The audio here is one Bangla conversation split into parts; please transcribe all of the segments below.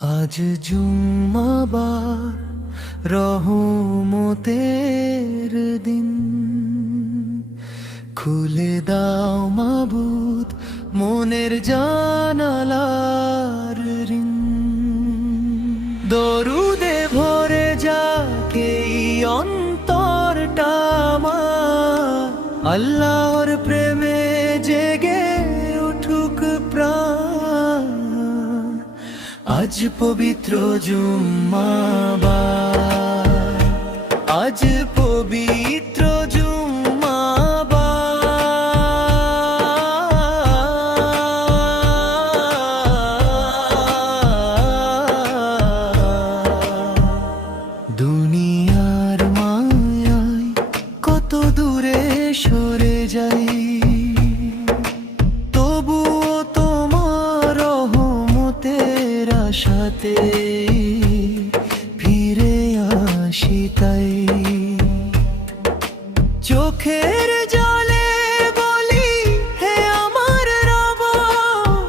আজ জুম্মাবার রহমতের দিন, খুলে দাও মাবুদ মনের জানালার ঋণ। দরুদে ভরে যাকে অন্তরটা আমার, আল্লাহর প্রেমে জেগে উঠুক প্রাণ। আজ পবিত্র জুম্মাবার, আজ পবিত্র দুনিয়ার মায়ায় কত দূরে সরে যাই, তবুও তোমার রহমতের আশাতে ফিরে আসি তাই। চোখের জলে বলি হে আমার রব,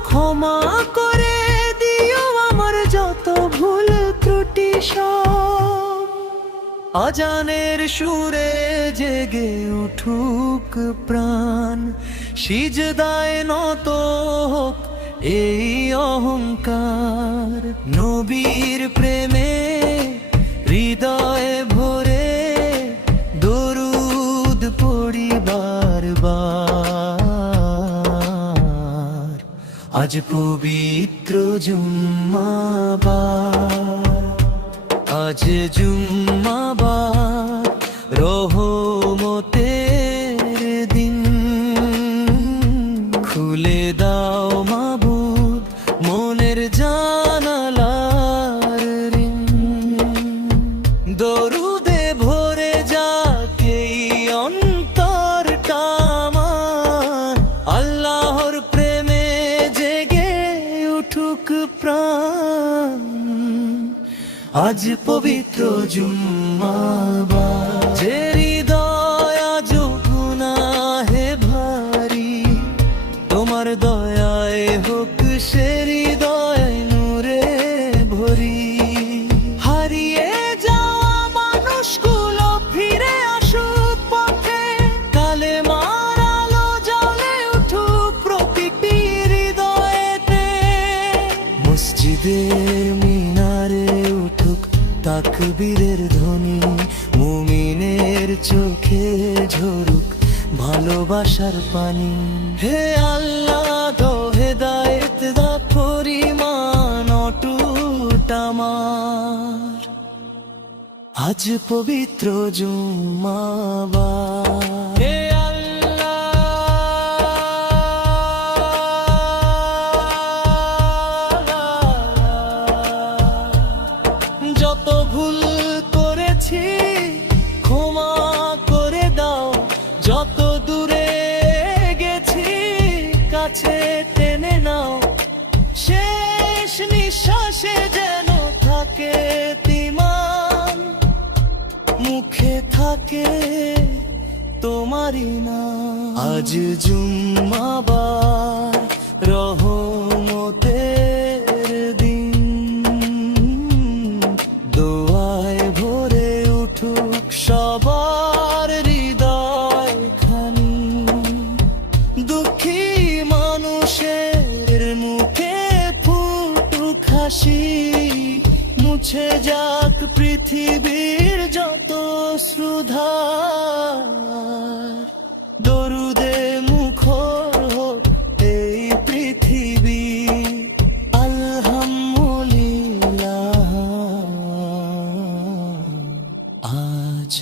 ক্ষমা করে দিও আমার যত ভুল ত্রুটি সব। আজানের সুরে জেগে উঠুক প্রাণ, সিজদায় নত হোক এই অহংকার। নবীর প্রেমে হৃদয়ে ভরে দরুদ পড়ি বারবার। আজ পবিত্র জুম্মাবার, আজ জুম্মাবার রহমতের দিন। খুলে দাও মাবুদ মনের জানালার ঋণ। দরুদে ভরে যাকে অন্তরটা আমার, আল্লাহর প্রেমে জেগে উঠুক প্রাণ। আজ পবিত্র জুম্মাবার, যে হৃদয় আজ গুনাহে ভারী, তোমার দয়ায় হোক সে হৃদয় নূরে ভরি। হারিয়ে যাওয়া মানুষগুলো ফিরে আসুক পথে, কালেমার আলো জ্বলে উঠুক প্রতিটি হৃদয়েতে। মসজিদের মিনারে উঠুক তাকবীরের ধ্বনি, মুমিনের চোখে ঝরুক ভালোবাসার পানি। হে আল্লাহ দো হেদায়েত দা পরিমাণ অটুট আমার। আজ পবিত্র জুম্মাবার, হে যত ভুল করেছি ক্ষমা করে দাও, যত দূরে গেছি কাছে টেনে নাও। শেষ নিঃশ্বাসে যেন থাকে তিমান, মুখে থাকে তোমারই নাম। আজ জুম্মাবার রহমতের দিন, দোয়ায় ভরে উঠুক সবার হৃদয় খানি। দুঃখী মানুষের মুখে ফুটুক হাসি, মুছে যাক পৃথিবীর যত শ্রুধার। দরুদে মুখর হোক এই পৃথিবী, আলহামদুলিল্লাহ। আজ